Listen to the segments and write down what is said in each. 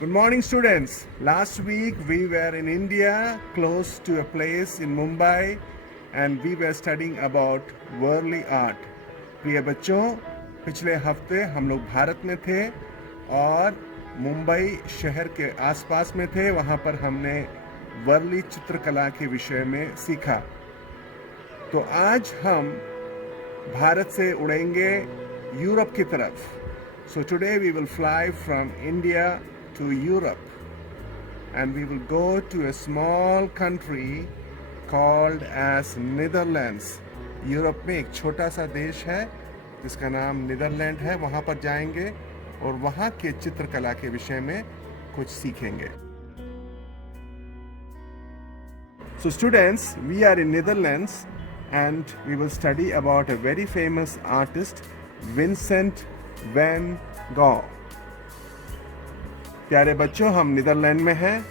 Good morning, students. Last week we were in India, close to a place in Mumbai, and we were studying about worldly art. प्रिय बच्चों, पिछले हफ्ते हम लोग भारत में थे और मुंबई शहर के आसपास में थे। वहाँ पर हमने वर्ली चित्रकला के विषय में सीखा। तो आज हम भारत से उड़ेंगे यूरोप की तरफ। So today we will fly from India to Europe, and we will go to a small country called as Netherlands. Europe में एक छोटा सा देश है जिसका नाम नीदरलैंड है। वहाँ पर जाएंगे और वहाँ के चित्रकला के विषय में कुछ सीखेंगे। So students, we are in Netherlands and we will study about a very famous artist, Vincent van Gogh। प्यारे बच्चों, हम नीदरलैंड में हैं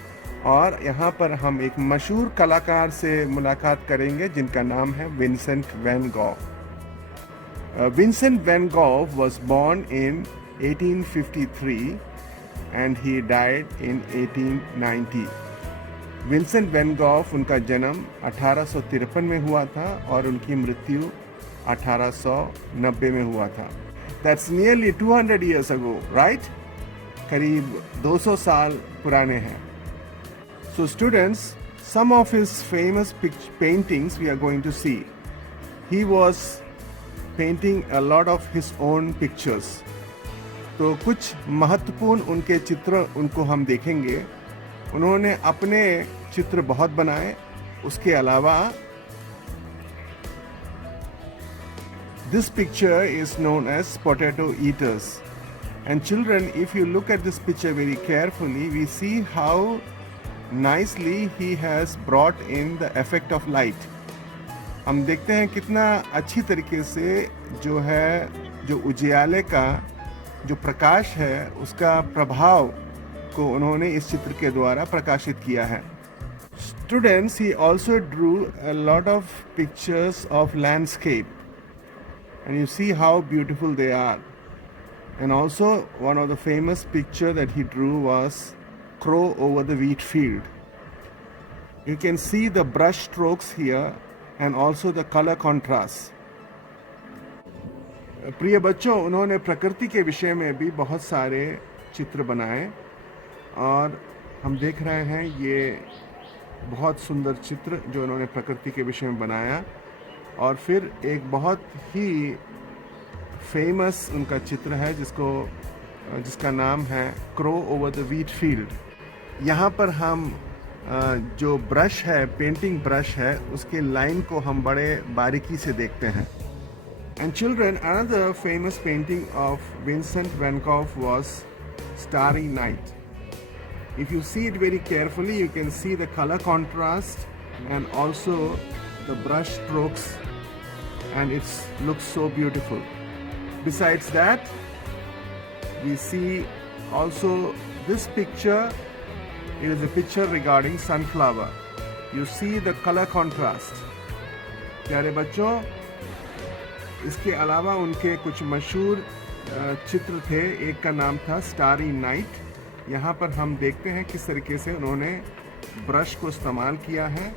और यहाँ पर हम एक मशहूर कलाकार से मुलाकात करेंगे जिनका नाम है Vincent van Gogh. Vincent van Gogh was born in 1853 and he died in 1890। Vincent van Gogh उनका जन्म 1853 में हुआ था और उनकी मृत्यु 1890 में हुआ था। That's nearly 200 years ago, right? करीब 200 साल पुराने हैं। So students, some of his famous paintings we are going to see. He was painting a lot of his own pictures. तो कुछ महत्वपूर्ण उनके चित्र उनको हम देखेंगे। उन्होंने अपने चित्र बहुत बनाए। उसके अलावा this picture is known as potato eaters. And children, if you look at this picture very carefully, we see how nicely he has brought in the effect of light. हम देखते हैं कितना अच्छी तरीके से जो उजियाले का जो प्रकाश है उसका प्रभाव को उन्होंने इस चित्र के द्वारा प्रकाशित किया है। Students, he also drew a lot of pictures of landscape, and you see how beautiful they are. And also one of the famous picture that he drew was crow over the wheat field. You can see the brush strokes here and also the color contrast. प्रिय बच्चों, उन्होंने प्रकृति के विषय में भी बहुत सारे चित्र बनाए और हम देख रहे हैं ये बहुत सुंदर चित्र जो उन्होंने प्रकृति के विषय में बनाया। और फिर एक बहुत ही फेमस उनका चित्र है जिसका नाम है crow over the wheat field. यहाँ पर हम जो ब्रश है, पेंटिंग ब्रश है, उसके लाइन को हम बड़े बारीकी से देखते हैं। And children, another famous painting of Vincent van Gogh was Starry Night. If you see it very carefully, you can see the colour contrast and also the brush strokes, and it looks so beautiful. Besides that, we see also this picture. It is a picture regarding sunflower. You see the color contrast. प्यारे बच्चों, इसके अलावा उनके कुछ मशहूर चित्र थे। एक का नाम था स्टारी नाइट। यहाँ पर हम देखते हैं किस तरीके से उन्होंने ब्रश को इस्तेमाल किया है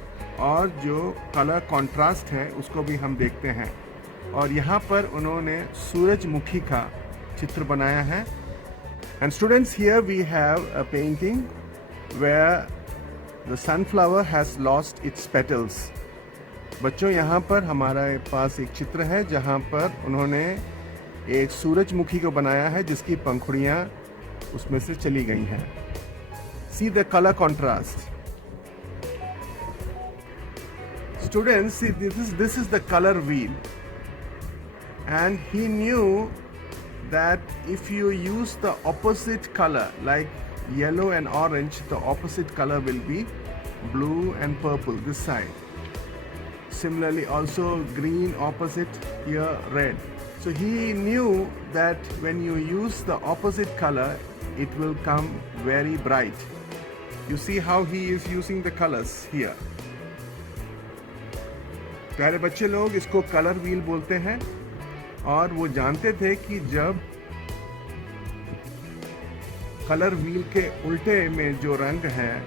और जो कलर कंट्रास्ट है उसको भी हम देखते हैं। और यहाँ पर उन्होंने सूरजमुखी का चित्र बनाया है। And students, here we have a painting where the sunflower has lost its petals. बच्चों, यहाँ पर हमारे पास एक चित्र है जहाँ पर उन्होंने एक सूरजमुखी को बनाया है जिसकी पंखुड़ियाँ उसमें से चली गई हैं। सी the colour contrast. Students, see, this is the color wheel, and he knew that if you use the opposite color like yellow and orange, the opposite color will be blue and purple this side. Similarly, also green opposite here, red. So he knew that when you use the opposite color, it will come very bright. You see how he is using the colors here. प्यारे बच्चे लोग, इसको colour wheel बोलते हैं और वो जानते थे कि जब कलर व्हील के उल्टे में जो रंग है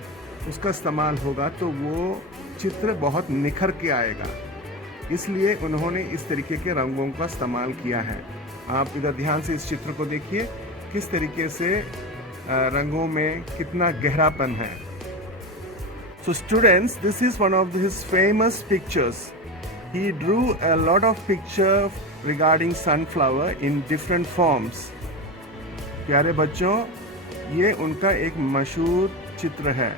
उसका इस्तेमाल होगा तो वो चित्र बहुत निखर के आएगा, इसलिए उन्होंने इस तरीके के रंगों का इस्तेमाल किया है। आप इधर ध्यान से इस चित्र को देखिए, किस तरीके से रंगों में कितना गहरापन है। So students, this is one of his famous pictures. He drew a lot of pictures regarding sunflower in different forms. प्यारे बच्चों, ये उनका एक मशहूर चित्र है।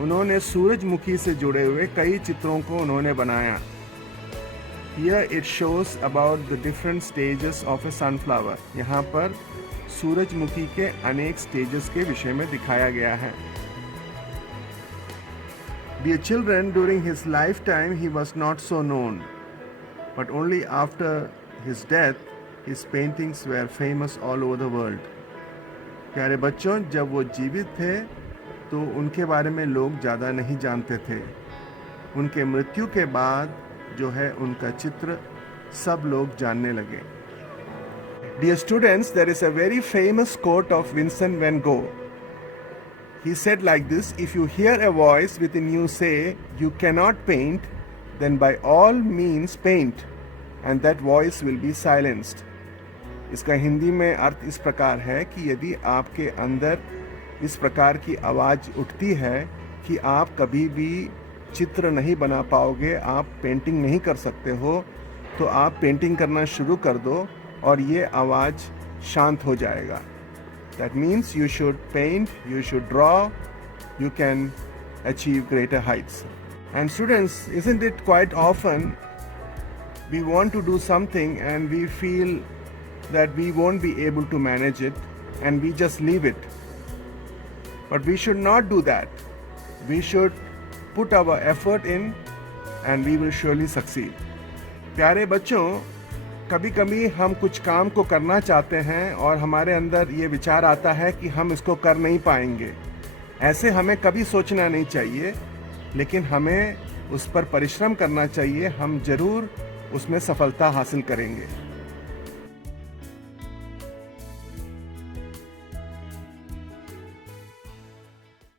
उन्होंने सूरजमुखी से जुड़े हुए कई चित्रों को उन्होंने बनाया। Here it shows about the different stages of a sunflower. यहाँ पर सूरजमुखी के अनेक स्टेजेस के विषय में दिखाया गया है। Dear children, during his lifetime he was not so known, but only after his death his paintings were famous all over the world. प्यारे बच्चों, जब वो जीवित थे तो उनके बारे में लोग ज़्यादा नहीं जानते थे। उनके मृत्यु के बाद जो है उनका चित्र सब लोग जानने लगे। Dear students, there is a very famous quote of Vincent van Gogh. He said like this, if you hear a voice within you say, you cannot paint, then by all means paint, and that voice will be silenced. इसका हिंदी में अर्थ इस प्रकार है कि यदि आपके अंदर इस प्रकार की आवाज़ उठती है कि आप कभी भी चित्र नहीं बना पाओगे, आप पेंटिंग नहीं कर सकते हो, तो आप पेंटिंग करना शुरू कर दो और ये आवाज़ शांत हो जाएगा। That means you should paint, you should draw, you can achieve greater heights. And students, isn't it quite often we want to do something and we feel that we won't be able to manage it and we just leave it. But we should not do that. We should put our effort in and we will surely succeed. प्यारे बच्चों, कभी कभी हम कुछ काम को करना चाहते हैं और हमारे अंदर ये विचार आता है कि हम इसको कर नहीं पाएंगे। ऐसे हमें कभी सोचना नहीं चाहिए, लेकिन हमें उस पर परिश्रम करना चाहिए। हम जरूर उसमें सफलता हासिल करेंगे।